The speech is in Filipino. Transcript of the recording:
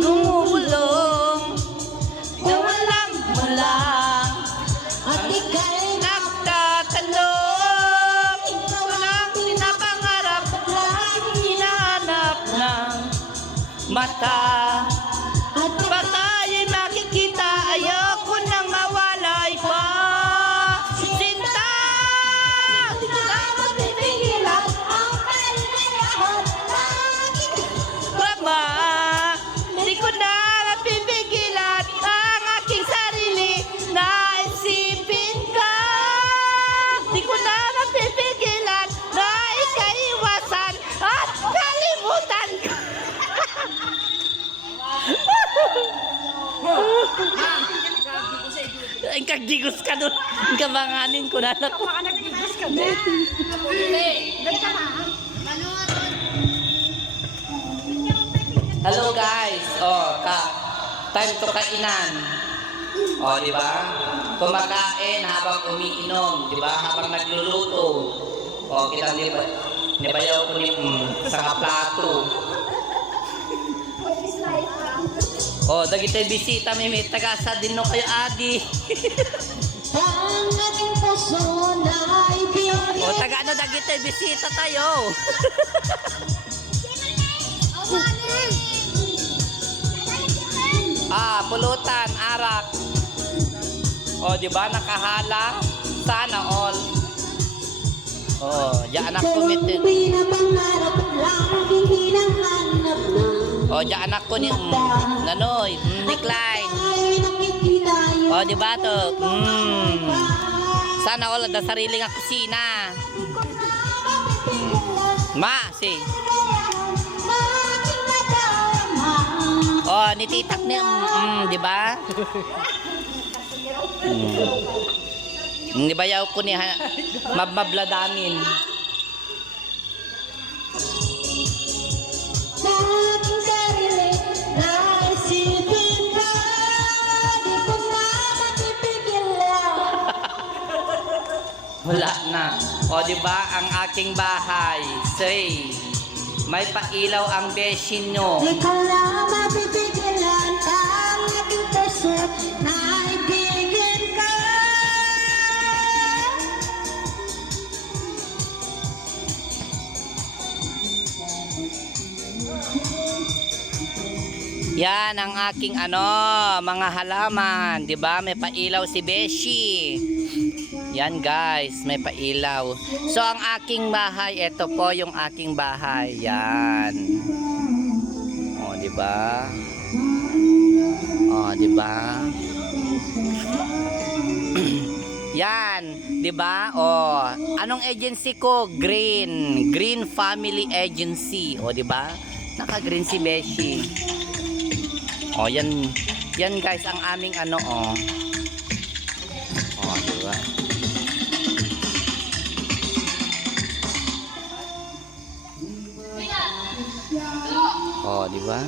Gumulong, nawalang malang, at ika'y nagtatanong. Ikaw lang pinapangarap, laging hinahanap ng mata. At pa tayo'y makikita, ayoko nang mawalay pa. Sinta, di ko na mapipigilan ang kailangan laging drama. Di ko na mapipigilan ang aking sarili na isipin ka. Di ko na mapipigilan na ikaiwasan at kalimutan ka. Ang kagdigos ka doon. Ang kabanganin ko na ako. Baka nagdigos ka doon. Dali ka na. Hello guys. Time to kainan. Di ba? Kumakain habang umiinom, di ba? Habang nagluluto. Kita nibayaw ko ni sa plato. Dagitay bisita may tagasa din no kayo adi. Ang aking puso na ibigay. Taga ano dagitay bisita tayo. Pulutan, arak. Di ba nakahala? Sana all. Diyan anak ko mitin. Diyan anak ko ni Nanoy, Nikline. Di ba to? Sana all da sarili nga kusina. Si. Nititak ni di ba? Di ba yaw ko ni mabladamin. Wala na. Di ba ang aking bahay, say, may pailaw ang besin nyo. Di ko lang mapipigilan ang aking puso na ibigin ka. Yan ang aking mga halaman, 'di ba? May pailaw si Beshi. Yan guys, may pailaw. So ang aking bahay, ito po yung aking bahay. Yan. 'di ba? 'Di ba? Yan, 'di ba? Anong agency ko? Green Family Agency. 'Di ba? Naka-green si Beshi. Yan guys ang aming diba? Diba?